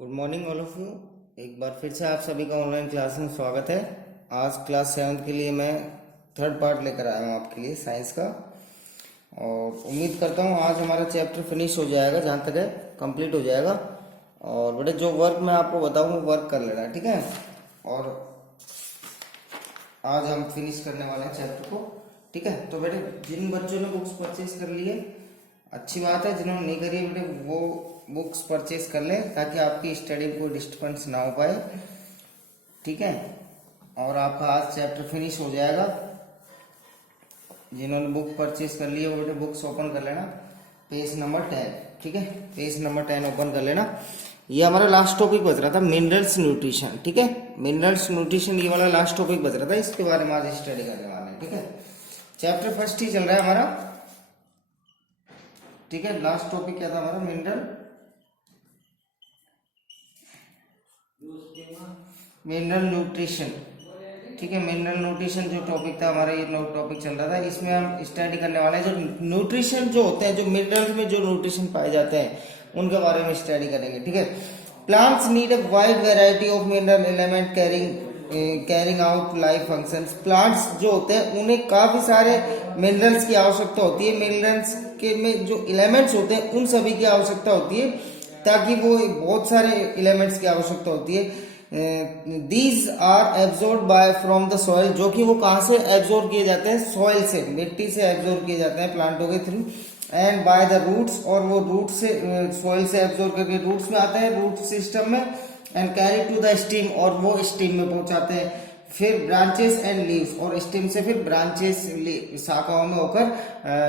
Good morning all of you. एक बार फिर से आप सभी का ऑनलाइन क्लास में स्वागत है। आज क्लास 7 के लिए मैं थर्ड पार्ट लेकर आया हूँ आपके लिए साइंस का, और उम्मीद करता हूँ आज हमारा चैप्टर फिनिश हो जाएगा, जहाँ तक है कंप्लीट हो जाएगा। और बेटे जो वर्क मैं आपको बताऊँ वो वर्क कर लेना, ठीक है। और आज हम फिनिश करने वाले हैं चैप्टर को, ठीक है। तो बेटे जिन बच्चों ने बुक्स परचेज कर ली है अच्छी बात है, जिन्होंने नहीं करी है बेटे वो बुक्स परचेज कर लें ताकि आपकी स्टडी में कोई डिस्टर्बेंस ना हो पाए, ठीक है। और आपका आज चैप्टर फिनिश हो जाएगा। जिन्होंने बुक परचेज कर ली है वो बेटे बुक्स ओपन कर लेना, पेज नंबर 10, ठीक है। पेज नंबर 10 ओपन कर लेना। ये हमारा लास्ट टॉपिक बच रहा था मिनरल्स न्यूट्रिशन, ठीक है। मिनरल्स न्यूट्रिशन ये वाला लास्ट टॉपिक बच रहा था, इसके बारे में आज स्टडी करने वाले हैं, ठीक है। चैप्टर फर्स्ट ही चल रहा है हमारा, ठीक है। लास्ट टॉपिक क्या था हमारा? मिनरल न्यूट्रिशन, ठीक है। मिनरल न्यूट्रिशन जो टॉपिक था हमारा, ये टॉपिक चल रहा था। इसमें हम स्टडी करने वाले हैं जो न्यूट्रिशन जो होते हैं, जो मिनरल्स में जो न्यूट्रिशन पाए जाते हैं उनके बारे में स्टडी करेंगे, ठीक है। Plants need a wide variety of mineral element carrying out life functions. Plants जो होते हैं उन्हें काफी सारे मिनरल्स की आवश्यकता होती है। मिनरल्स के में जो एलिमेंट्स होते हैं उन सभी की आवश्यकता होती है, ताकि वो बहुत सारे एलिमेंट्स की आवश्यकता होती है। These are absorb by from the soil, जो कि वो कहाँ से एब्जॉर्ब किए जाते हैं? सॉइल से, मिट्टी से एब्जॉर्ब किए जाते हैं प्लांटों के through. And by the roots, और वो रूट से सॉइल से एब्जॉर्ब करके रूट्स में आते हैं, रूट सिस्टम में। And carry to the stem, और वो स्टीम में पहुंचाते हैं। फिर ब्रांचेस एंड लीव्स, और स्टीम से फिर ब्रांचेस शाखाओं में होकर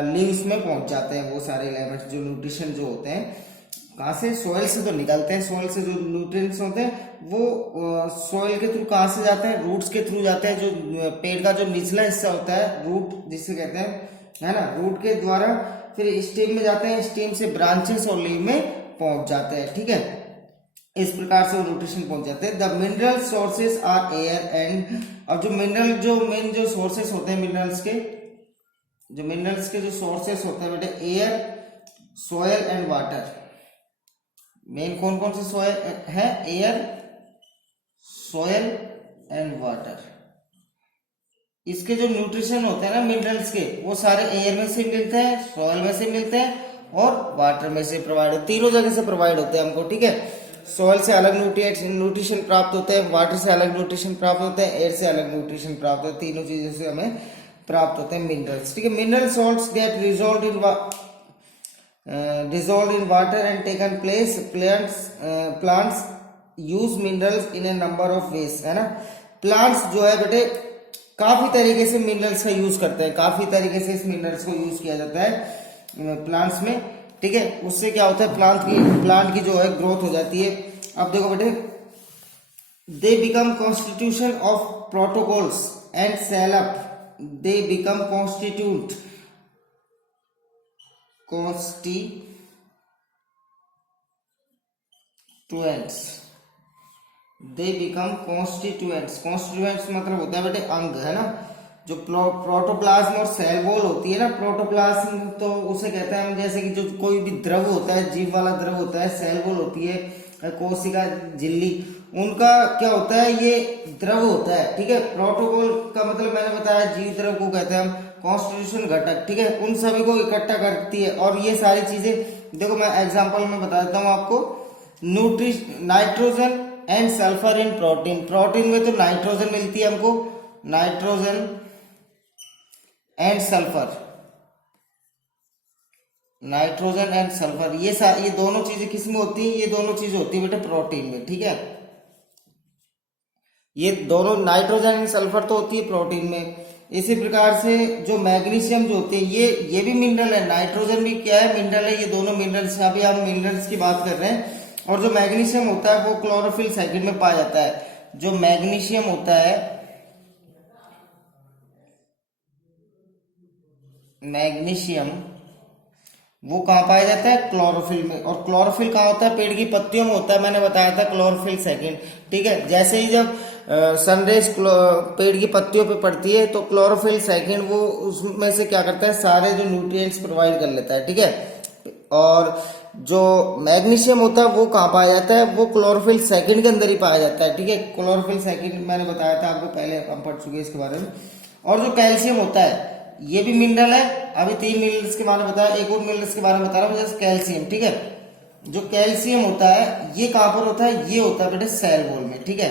लीव्स में पहुंच जाते हैं वो सारे एलिमेंट्स जो न्यूट्रिशन जो होते हैं। कहाँ से? सॉइल से तो निकलते हैं। सॉइल से जो न्यूट्रिएंट्स होते हैं वो सॉइल के थ्रू कहाँ से जाते हैं? रूट्स के थ्रू जाते हैं। जो पेड़ का जो निचला हिस्सा होता है, रूट जिसे कहते हैं, है ना, रूट के द्वारा फिर स्टेम में जाते हैं, स्टेम से ब्रांचेस और लीव में पहुंच जाते हैं, ठीक है। इस प्रकार से वो न्यूट्रिशन पहुंच जाते हैं। The mineral sources are air and, अब जो मिनरल जो मेन जो सोर्सेस होते हैं मिनरल्स के, जो मिनरल्स के जो सोर्सेस होते हैं बेटे, air, soil and water. Main कौन कौन से सॉयल है? Air, soil and water. इसके जो न्यूट्रिशन होते हैं ना मिनरल्स के, वो सारे एयर में से मिलते हैं, सॉयल में से मिलते हैं और वाटर में से प्रोवाइड, तीनों जगह से प्रोवाइड होते हैं हमको, ठीक है। सॉयल से अलग न्यूट्रिशन प्राप्त होते हैं, वाटर से अलग न्यूट्रिशन प्राप्त होते हैं, एयर से अलग न्यूट्रिशन प्राप्त होते हैं। तीनों चीजों से हमें प्राप्त होते हैं मिनरल्स, ठीक है। Mineral salts get dissolved in water and taken place. Plants use minerals in a number of ways, है ना। प्लांट्स जो है बेटे काफी तरीके से मिनरल्स का यूज करते हैं, काफी तरीके से इस मिनरल्स को यूज किया जाता है प्लांट्स में, ठीक है। उससे क्या होता है? प्लांट की जो है ग्रोथ हो जाती है। अब देखो बेटे, they become constitution of protocols and cell up, they become constituents, they become constituents. Constituents मतलब होता है बेटे अंग, है ना। जो प्रोटोप्लाज्म और सेल वॉल होती है ना, प्रोटोप्लाज्म तो उसे कहते हैं हम, जैसे कि जो कोई भी द्रव होता है, जीव वाला द्रव होता है, सेल वॉल होती है, कोशिका झिल्ली, उनका क्या होता है? ये द्रव होता है, ठीक है। प्रोटोकॉल का मतलब मैंने बताया, जीव द्रव को कहते हैं हम कॉन्स्टिट्यूशन घटक, ठीक है। उन सभी को इकट्ठा करती है। और ये सारी चीजें देखो, मैं एग्जांपल में बता देता हूँ आपको। Nitrogen and sulphur in protein, protein में तो नाइट्रोजन मिलती है हमको, nitrogen and sulphur, nitrogen and sulphur, ये दोनों चीजें किस में होती है? ये दोनों चीजें होती है बेटे प्रोटीन में, ठीक है। ये दोनों नाइट्रोजन एंड सल्फर तो होती है प्रोटीन में। इसी प्रकार से जो मैग्नीशियम जो होती है, ये भी मिनरल है, नाइट्रोजन भी क्या है? मिनरल है। ये दोनों मिनरल्स, अभी हम मिनरल्स की बात कर रहे हैं। और जो मैग्नीशियम होता है वो क्लोरोफिल साइकिल में पाया जाता है। जो मैग्नीशियम होता है, मैग्नीशियम वो कहाँ पाया जाता है? क्लोरोफिल में। और क्लोरोफिल कहाँ होता है? पेड़ की पत्तियों में होता है। मैंने बताया था क्लोरोफिल सेकंड, ठीक है। जैसे ही जब सनरेज पेड़ की पत्तियों पे पड़ती है तो क्लोरोफिल सेकंड वो उसमें से क्या करता है? सारे जो न्यूट्रिएंट्स प्रोवाइड कर लेता है, ठीक है। और जो मैग्नीशियम होता है वो कहाँ पाया जाता है, वो क्लोरोफिल सेकंड के अंदर ही पाया जाता है, ठीक है। क्लोरोफिल सेकंड मैंने बताया था आपको पहले, हम पढ़ चुके हैं इसके बारे में। और जो कैल्शियम होता है ये भी मिनरल है। अभी 3 मिनरल्स के बारे में बताया, एक और मिनरल्स के बारे में बता रहा हूँ, जैसे कैल्शियम, ठीक है। जो कैल्शियम होता है ये कहाँ पर होता है, ये होता है बेटे सेल वॉल में, ठीक है,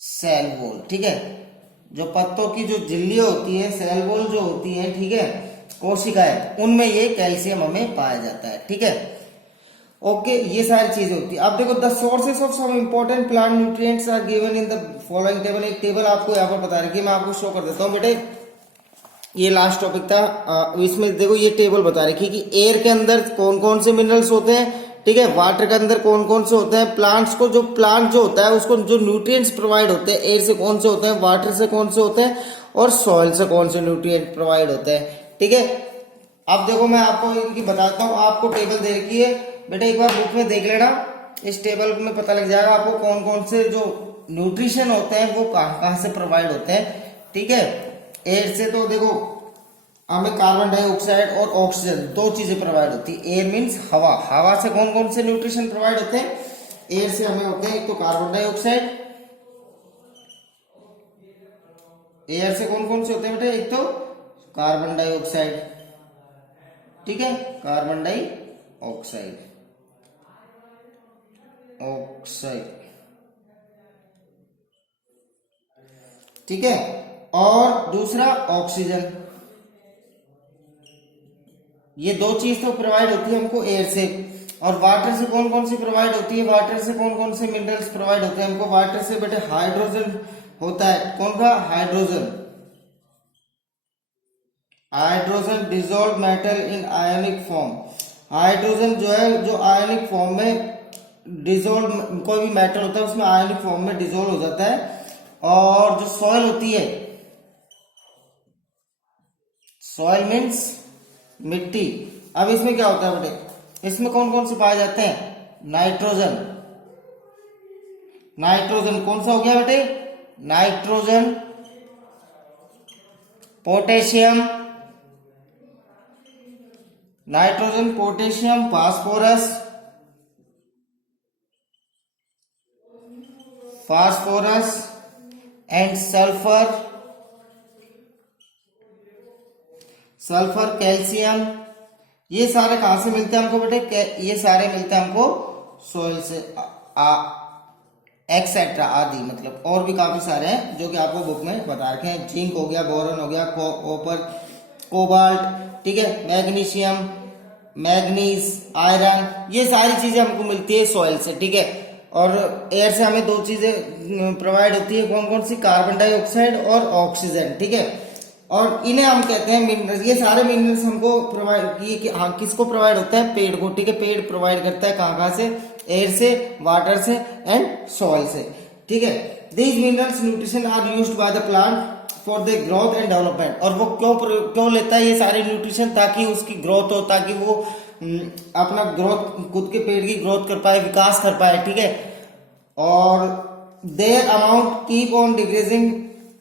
सेल वॉल, ठीक है। जो पत्तों की जो झिल्ली होती है, सेल वॉल जो होती है, ठीक है, कोशिकाएं, उनमें ये कैल्शियम हमें पाया जाता है, ठीक है। ओके, ये सारी चीजें होती है। अब देखो the sources of some important plant nutrients are given in the following table. एक टेबल आपको यहाँ पर बता रखी है, मैं आपको शो कर देता हूँ बेटे। ये लास्ट टॉपिक था, इसमें देखो ये टेबल बता रखी है कि एयर के अंदर कौन कौन से मिनरल्स होते हैं, ठीक है, वाटर के अंदर कौन कौन से होते हैं, प्लांट्स को जो प्लांट जो होता है उसको जो न्यूट्रिएंट्स प्रोवाइड होते हैं एयर से कौन से होते हैं, वाटर से कौन से होते हैं, और सॉइल से कौन से न्यूट्रिएंट प्रोवाइड होते हैं, ठीक है। अब देखो मैं आपको इनकी बताता हूँ, आपको टेबल दे रखी है बेटा, एक बार बुक में देख लेना, इस टेबल में पता लग जाएगा आपको कौन कौन से जो न्यूट्रिशन होते हैं वो कहाँ से प्रोवाइड होते हैं, ठीक है। एयर से तो देखो हमें कार्बन डाइऑक्साइड और ऑक्सीजन 2 चीजें प्रोवाइड होती है। एयर मीन्स हवा, हवा से कौन कौन से न्यूट्रिशन प्रोवाइड होते हैं, एयर से हमें होते हैं एक तो कार्बन डाइऑक्साइड, एयर से कौन कौन से होते हैं बेटा, एक तो कार्बन डाइऑक्साइड, ठीक है, कार्बन डाइऑक्साइड, ऑक्साइड, ठीक है, और दूसरा ऑक्सीजन। ये 2 चीज तो प्रोवाइड होती है हमको एयर से। और वाटर से कौन कौन सी प्रोवाइड होती है, वाटर से कौन कौन से मिनरल्स प्रोवाइड होते हैं हमको, वाटर से बेटे हाइड्रोजन होता है, कौन सा, हाइड्रोजन, हाइड्रोजन डिजोल्व मेटल इन आयोनिक फॉर्म। हाइड्रोजन जो है जो आयोनिक फॉर्म में डिजोल्व, कोई भी मेटल होता है उसमें आयोनिक फॉर्म में डिजोल्व हो जाता है। और जो सॉइल होती है, सॉइल मीन्स मिट्टी। अब इसमें क्या होता है बेटे, इसमें कौन कौन से पाए जाते हैं, नाइट्रोजन, नाइट्रोजन कौन सा हो गया बेटे, nitrogen, potassium, nitrogen, potassium, phosphorus, phosphorus and sulphur, sulphur, calcium. ये सारे कहां से मिलते हैं हमको बेटे, ये सारे मिलते हैं हमको सोइल से, एक्सेट्रा आदि, मतलब और भी काफी सारे हैं जो कि आपको बुक में बता रखे हैं। जिंक हो गया, बोरॉन हो गया, कॉपर, कोबाल्ट, ठीक है, मैग्नीशियम, मैग्नीज, आयरन, ये सारी चीजें हमको मिलती है सॉइल से, ठीक है। और एयर से हमें 2 चीजें प्रोवाइड होती है, कौन कौन सी, कार्बन डाइऑक्साइड और ऑक्सीजन, ठीक है। और इन्हें हम कहते हैं मिनरल्स। ये सारे मिनरल्स हमको प्रोवाइड किए, हाँ, किसको प्रोवाइड होता है, पेड़ को, ठीक है। पेड़ प्रोवाइड करता है कहाँ से, एयर से, वाटर से एंड सॉइल से, ठीक है। These minerals nutrition are used by the plant for the growth and development. और वो क्यों लेता है ये सारे न्यूट्रिशन, ताकि उसकी ग्रोथ हो, ताकि वो अपना ग्रोथ, खुद के पेड़ की ग्रोथ कर पाए, विकास कर पाए, ठीक है। और their amount keep on decreasing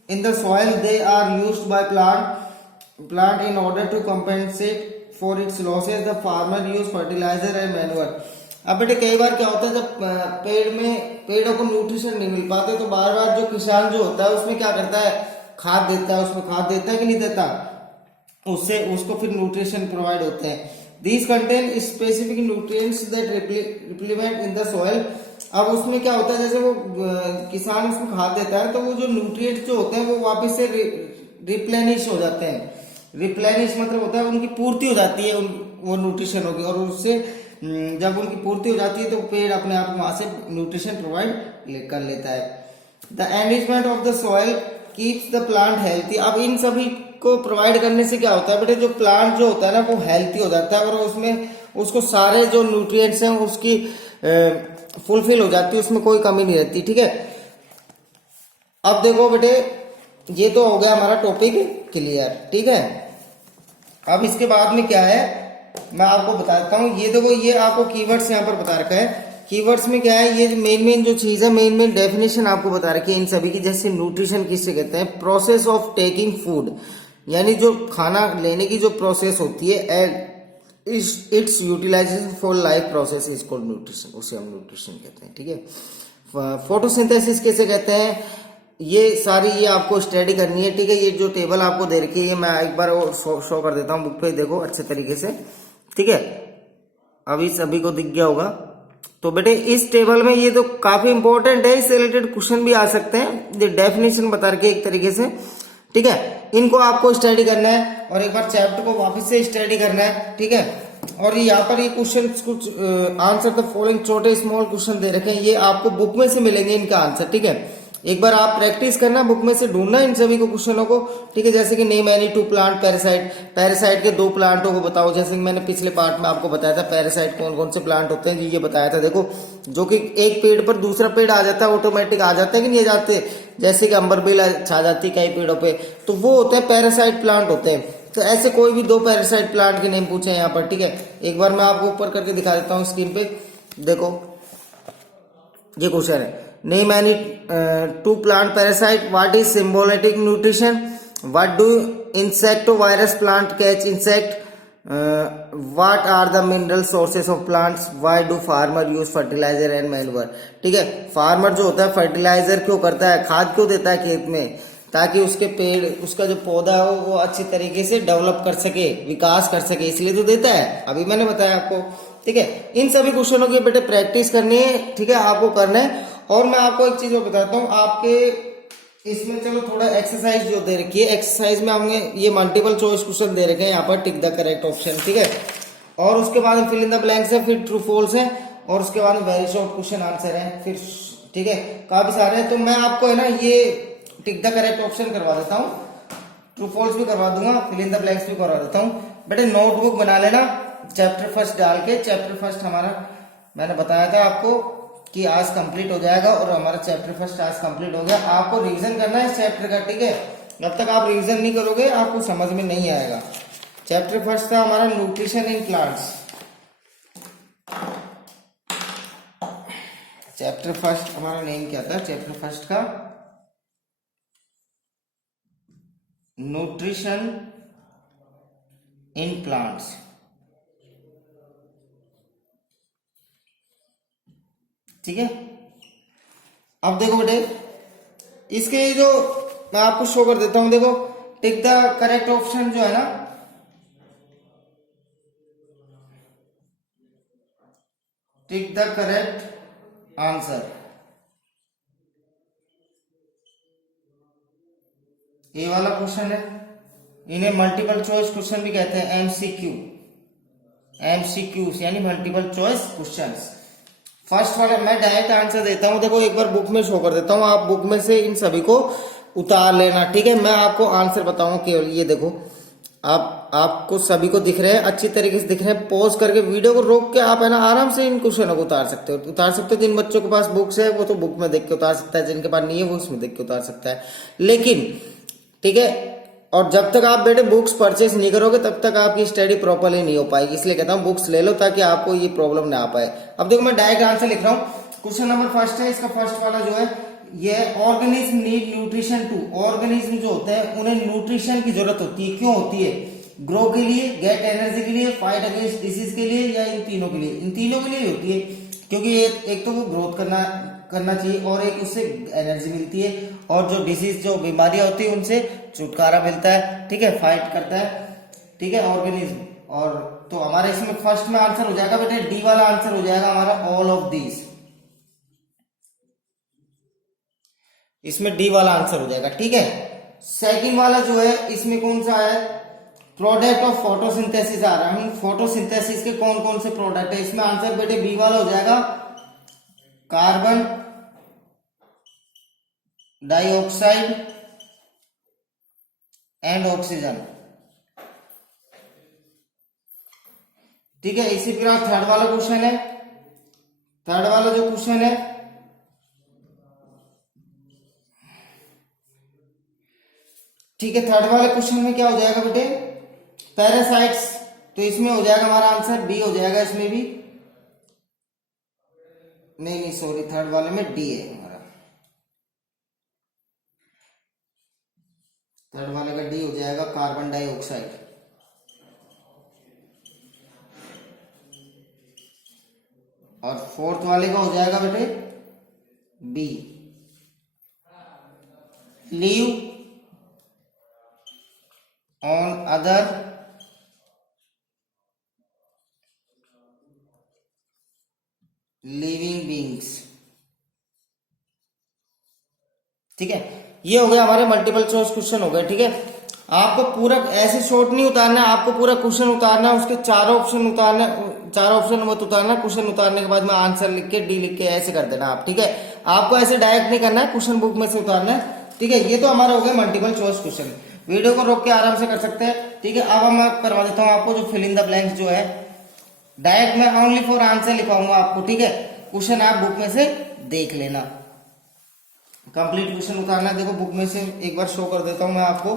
in the soil, they are used by plant in order to compensate for its losses. The farmer use fertilizer and manure. अब बेटे कई बार क्या होता है, जब पेड़ों को न्यूट्रिशन नहीं मिल पाते तो बार बार जो किसान जो होता है उसमें क्या करता है, खाद देता है, उसमें खाद देता है कि नहीं देता, उससे उसको फिर न्यूट्रिशन प्रोवाइड होते हैं। These contain specific nutrients that replement in the soil. अब उसमें क्या होता है, जैसे वो किसान उसमें खाद देता है तो वो जो न्यूट्रिएंट्स जो होते हैं वो वापस से रिप्लेनिश हो जाते हैं। रिप्लेनिश मतलब होता है उनकी पूर्ति हो जाती है, वो न्यूट्रिशन होगी, और उससे जब उनकी पूर्ति हो जाती है तो पेड़ अपने आप वहां से न्यूट्रिशन प्रोवाइड कर लेता है। The enrichment of the soil keeps the plant healthy. अब इन सभी को प्रोवाइड करने से क्या होता है बेटे, जो प्लांट जो होता है ना वो हेल्थी हो जाता है, और उसमें उसको सारे जो न्यूट्रिएंट्स हैं उसकी फुलफिल हो जाती है, उसमें कोई कमी नहीं रहती, ठीक है। अब देखो बेटे, ये तो हो गया हमारा टॉपिक क्लियर, ठीक है। अब इसके बाद में क्या है मैं आपको बता देता हूँ। ये देखो, ये आपको कीवर्ड्स यहाँ पर बता रखा है। कीवर्ड्स में क्या है, ये मेन जो चीज है, मेन डेफिनेशन आपको बता रखी है इन सभी की। जैसे न्यूट्रिशन किससे कहते हैं, प्रोसेस ऑफ टेकिंग फूड, यानी जो खाना लेने की जो प्रोसेस होती है its utilization for life process is called nutrition, उसे हम न्यूट्रिशन कहते हैं। ठीक है, फोटोसिंथेसिस कैसे कहते हैं, ये सारी ये आपको स्टडी करनी है। ठीक है, ये जो टेबल आपको दे रखी है मैं एक बार शो कर देता हूँ बुक पे, देखो अच्छे तरीके से। ठीक है, अभी सभी को दिख गया होगा। तो बेटे इस टेबल में ये तो काफी इंपॉर्टेंट है, इससे रिलेटेड क्वेश्चन भी आ सकते हैं, ये डेफिनेशन बता रखी है एक तरीके से। ठीक है, इनको आपको स्टडी करना है और एक बार चैप्टर को वापस से स्टडी करना है। ठीक है, और यहाँ पर ये क्वेश्चन कुछ आंसर द फॉलोइंग छोटे स्मॉल क्वेश्चन दे रखे हैं, ये आपको बुक में से मिलेंगे इनका आंसर। ठीक है, एक बार आप प्रैक्टिस करना, बुक में से ढूंढना इन सभी को क्वेश्चनों को। ठीक है, जैसे कि name any two plant parasite, parasite के 2 प्लांटों को बताओ, जैसे कि मैंने पिछले पार्ट में आपको बताया था पैरासाइट कौन कौन से प्लांट होते हैं, ये बताया था। देखो, जो कि एक पेड़ पर दूसरा पेड़ आ जाता है, ऑटोमेटिक आ जाता है कि नहीं आ जाते, जैसे कि अंबरबेल छा जाती है कई पेड़ों पे, तो वो होते हैं पैरासाइट प्लांट होते हैं। तो ऐसे कोई भी 2 पैरासाइट प्लांट के नेम पूछे यहाँ पर। ठीक है, एक बार मैं आपको ऊपर करके दिखा देता हूँ स्क्रीन पे। देखो ये क्वेश्चन है, name any 2 plant parasite, what is symbolic nutrition, what do insectivorous plant catch insect, what are the mineral sources of plants, why do farmer use fertiliser and manure. ठीक है, farmer जो होता है fertiliser क्यों करता है, खाद क्यों देता है खेत में, ताकि उसके पेड़, उसका जो पौधा हो वो अच्छी तरीके से डेवलप कर सके, विकास कर सके, इसलिए तो देता है, अभी मैंने बताया आपको। ठीक है, इन सभी क्वेश्चनों की बेटे प्रैक्टिस करनी है। ठीक है, आपको करना है। और मैं आपको एक चीज बताता हूँ, आपके इसमें चलो थोड़ा एक्सरसाइज जो दे रखी है, एक्सरसाइज में हमने ये मल्टीपल चॉइस क्वेश्चन दे रखे हैं यहाँ पर, टिक द करेक्ट ऑप्शन। ठीक है, और उसके बाद फिल इन द ब्लैंक्स है, फिर ट्रू फॉल्स है, और उसके बाद वेरी शॉर्ट क्वेश्चन आंसर है फिर। ठीक है, काफी सारे हैं, तो मैं आपको है ना ये टिक द करेक्ट ऑप्शन करवा देता हूँ, ट्रू फॉल्स भी करवा दूंगा, फिल इन द ब्लैंक्स भी करवा देता हूँ। बेटे नोटबुक बना लेना, चैप्टर फर्स्ट डाल के, चैप्टर फर्स्ट हमारा मैंने बताया था आपको कि आज कंप्लीट हो जाएगा, और हमारा चैप्टर फर्स्ट आज कंप्लीट हो गया। आपको रिवीजन करना है इस चैप्टर का। ठीक है, जब तक आप रिवीजन नहीं करोगे आपको समझ में नहीं आएगा। चैप्टर फर्स्ट था हमारा nutrition in plants, chapter first हमारा नेम क्या था चैप्टर फर्स्ट का, न्यूट्रिशन इन प्लांट्स। ठीक है, अब देखो बेटे इसके जो मैं आपको शो कर देता हूं, देखो टिक द करेक्ट ऑप्शन जो है ना, टिक द करेक्ट आंसर, ये वाला क्वेश्चन है, इन्हें मल्टीपल चॉइस क्वेश्चन भी कहते हैं, एमसीक्यू, एमसीक्यूज यानी मल्टीपल चॉइस क्वेश्चंस। फर्स्ट वाला मैं डायरेक्ट आंसर देता हूं, देखो एक बार बुक में शो कर देता हूं, आप बुक में से इन सभी को उतार लेना। ठीक है, मैं आपको आंसर बताऊंगा केवल, ये देखो आपको सभी को दिख रहे हैं, अच्छी तरीके से दिख रहे हैं, पॉज करके वीडियो को रोक के आप है ना आराम से इन क्वेश्चनों को उतार सकते हो। जिन बच्चों के पास बुक्स है वो तो बुक में देख के उतार सकता है, जिनके पास नहीं है वो उसमें देख के उतार सकता है। लेकिन ठीक है, और जब तक आप बेटे बुक्स परचेस नहीं करोगे तब तक आपकी स्टडी प्रॉपरली नहीं हो पाएगी, इसलिए कहता हूँ बुक्स ले लो ताकि आपको ये प्रॉब्लम ना आ पाए। अब देखो मैं डायरेक्ट आंसर लिख रहा हूँ, क्वेश्चन नंबर फर्स्ट है, इसका फर्स्ट वाला जो है ये organism need nutrition to, organism जो होते हैं उन्हें न्यूट्रिशन की जरूरत होती है, क्यों होती है, ग्रो के लिए, गेट एनर्जी के लिए, फाइट अगेंस्ट डिसीज के लिए, या इन तीनों के लिए, इन तीनों के लिए होती है, क्योंकि एक तो वो ग्रोथ करना चाहिए और एक उससे एनर्जी मिलती है, और जो डिसीज जो बीमारियां होती है उनसे छुटकारा मिलता है। ठीक है, फाइट करता है। ठीक है, ऑर्गेनिज्म, और तो हमारे इसमें फर्स्ट में आंसर हो जाएगा बेटे डी वाला आंसर हो जाएगा हमारा, ऑल ऑफ दीज, इसमें डी वाला आंसर हो जाएगा। ठीक है, सेकंड वाला जो है इसमें कौन सा है, प्रोडक्ट ऑफ फोटोसिंथेसिस आ रहा है, फोटोसिंथेसिस के कौन कौन से प्रोडक्ट है, इसमें आंसर बेटे बी वाला हो जाएगा, कार्बन डाइऑक्साइड एंड ऑक्सीजन। ठीक है, इसी प्रकार थर्ड वाला क्वेश्चन है, थर्ड वाला जो क्वेश्चन है, ठीक है, थर्ड वाले क्वेश्चन में क्या हो जाएगा बेटे, पैरासाइट्स, तो इसमें हो जाएगा हमारा आंसर बी हो जाएगा, इसमें भी नहीं सॉरी, थर्ड वाले में डी है हमारा, थर्ड वाले का डी हो जाएगा, कार्बन डाइऑक्साइड। और फोर्थ वाले का हो जाएगा बेटे be, live on other living beings. ठीक है, ये हो गया हमारे मल्टीपल चॉइस क्वेश्चन हो गए। ठीक है, आपको पूरा ऐसे शॉर्ट नहीं उतारना, आपको पूरा क्वेश्चन उतारना, उसके चारों ऑप्शन उतारना, चारों ऑप्शन मत उतारना, क्वेश्चन उतारने के बाद में आंसर लिख के डी लिख के ऐसे कर देना आप। ठीक है, आपको ऐसे डायरेक्ट नहीं करना है, क्वेश्चन बुक में से उतारना है। ठीक है, ये तो हमारा हो गया मल्टीपल चॉइस क्वेश्चन। वीडियो को रोक के आराम से कर सकते हैं। ठीक है, अब हम करवा देता हूँ आपको जो फिल इन द ब्लैंक्स जो है, डायरेक्ट मैं ओनली फॉर आंसर लिखाऊंगा आपको। ठीक है, क्वेश्चन आप बुक में से देख लेना, कंप्लीट क्वेश्चन उतारना। देखो बुक में से एक बार शो कर देता हूं मैं आपको।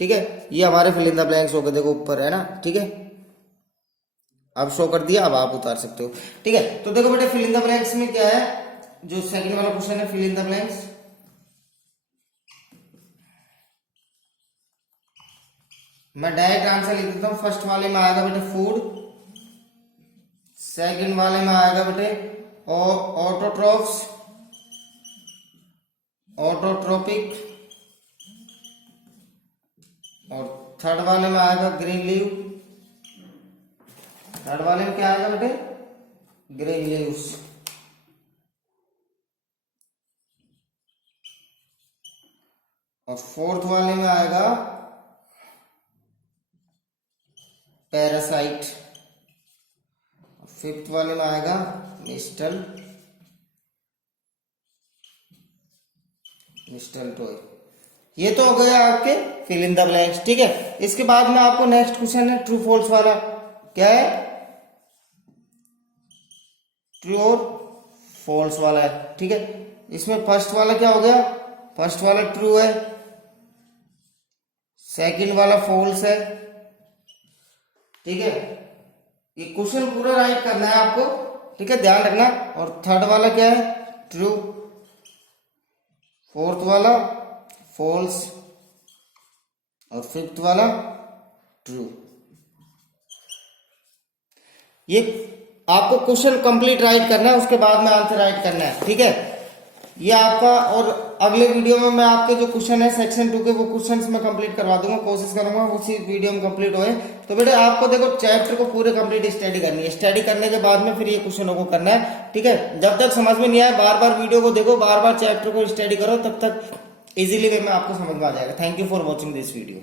ठीक है, ये हमारे फिल इन द ब्लैंक्स हो गए, देखो ऊपर है ना। ठीक है, अब शो कर दिया, अब आप उतार सकते हो। ठीक है, तो देखो बेटे फिल इन द ब्लैंक्स में क्या है, जो सेकंड वाला क्वेश्चन है फिल इन द ब्लैंक्स, मैं डायरेक्ट आंसर लिख देता हूं। फर्स्ट वाले में आएगा बेटे फूड, सेकंड वाले में आएगा बेटे ऑटोट्रॉफ्स, ऑटोट्रोपिक, और थर्ड वाले में आएगा ग्रीन लीव। थर्ड वाले में क्या आएगा बेटे, ग्रीन लीव्स। और फोर्थ वाले में आएगा पैरासाइट, फिफ्थ वाले में आएगा मिस्टल टॉय। ये तो हो गया आपके फिल इन द ब्लैंक्स। ठीक है, इसके बाद में आपको नेक्स्ट क्वेश्चन है ट्रू फॉल्स वाला। क्या है, ट्रू और फॉल्स वाला है। ठीक है, इसमें फर्स्ट वाला क्या हो गया, फर्स्ट वाला ट्रू है, सेकंड वाला फॉल्स है। ठीक है, ये क्वेश्चन पूरा राइट करना है आपको। ठीक है, ध्यान रखना। और थर्ड वाला क्या है, ट्रू, फोर्थ वाला फॉल्स, और फिफ्थ वाला ट्रू। ये आपको क्वेश्चन कंप्लीट राइट करना है, उसके बाद में आंसर राइट करना है। ठीक है, ये आपका, और अगले वीडियो में मैं आपके जो क्वेश्चन है सेक्शन 2 के वो क्वेश्चंस मैं कंप्लीट करवा दूंगा, कोशिश करूंगा उसी वीडियो में कंप्लीट होए। तो बेटे आपको देखो चैप्टर को पूरे कंप्लीट स्टडी करनी है, स्टडी करने के बाद में फिर ये क्वेश्चनों को करना है। ठीक है, जब तक समझ में नहीं आए बार बार वीडियो को देखो, बार बार चैप्टर को स्टडी करो, तब तक इजीली वे में आपको समझ में आ जाएगा। Thank you for watching this video.